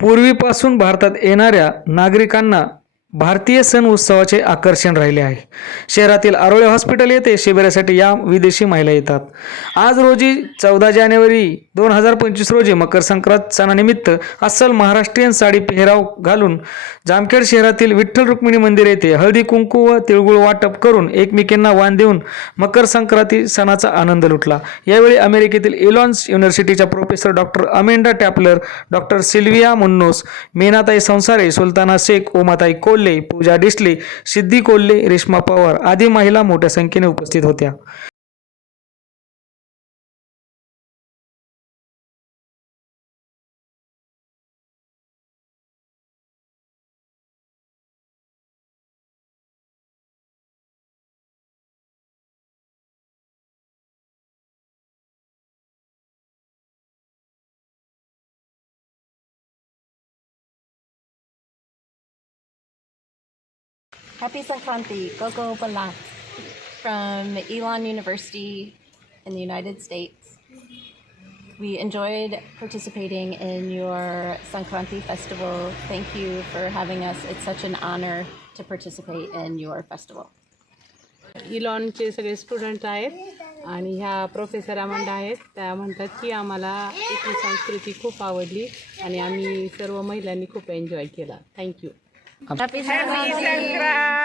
पूर्वीपासून भारतात येणाऱ्या नागरिकांना भारतीय सण उत्सवाचे आकर्षण राहिले आहे. शहरातील आरोळे हॉस्पिटल येथे शिबिरासाठी या विदेशी महिला येतात. आज रोजी 14 जानेवारी 2025 रोजी मकर संक्रांत सणानिमित्त अस्सल महाराष्ट्रीयन साडी पेहराव घालून जामखेड शहरातील विठ्ठल रुक्मिणी मंदिर येथे हळदी कुंकू व तिळगुळ वाटप करून एकमेकींना वाण देऊन मकर संक्रांती सणाचा आनंद लुटला. यावेळी अमेरिकेतील इलॉन्स युनिव्हर्सिटीच्या professor doctor Amanda Tapler, doctor Sylvia Munoz, Meenatai Sansare, Sultana Shaikh, Omatai Kolhe, Pooja Disale, Siddhi Kolhe, Reshma Pawar आदी महिला मोठ्या संख्येने उपस्थित होत्या. Happy Sankranti, Gogo Bala from Elon University in the United States. We enjoyed participating in your Sankranti festival. Thank you for having us. It's such an honor to participate in your festival. इलॉनचे सगळे student आहेत आणि ह्या professor Amanda आहेत. त्या म्हणतात की आम्हाला इथली संस्कृती खूप आवडली आणि आम्ही सर्व महिलांनी खूप एन्जॉय केला. थँक्यू. Happy Sankranti!